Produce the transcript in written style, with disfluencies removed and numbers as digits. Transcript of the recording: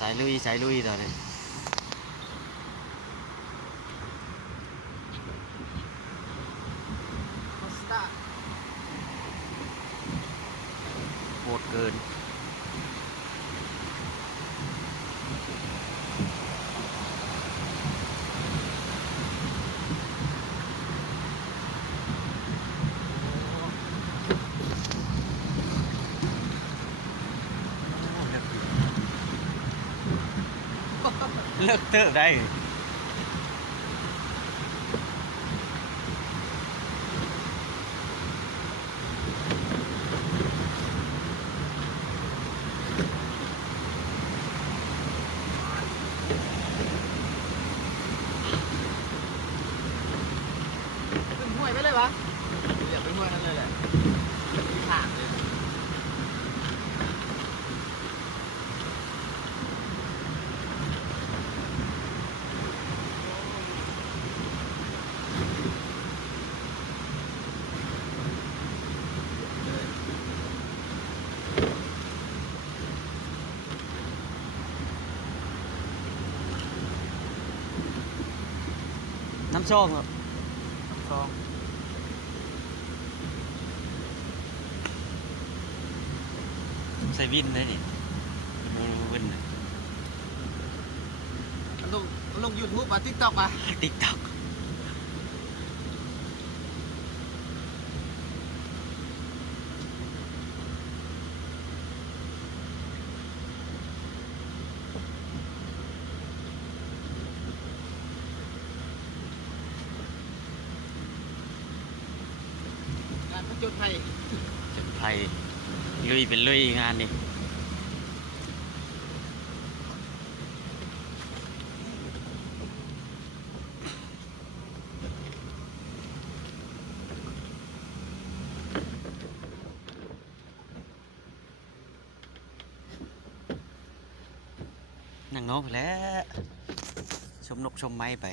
สายลุยต่อเลยโหดเกินเลิกเติบได้ขึ้นห้วยไปเลยวะอย่าไปห้วยนั่นเลยแหละที่ผ่านเลยน้ำส้มครับ ซอง ใส่วินเลยนี่มูวิน ลงยูทูบมาทิกตอกมา ติ๊กต็อกงานพระโจไทย จะไทยลุยเป็นลุยงานนี่นั่งนกแล้วชมนกชมไม้ไป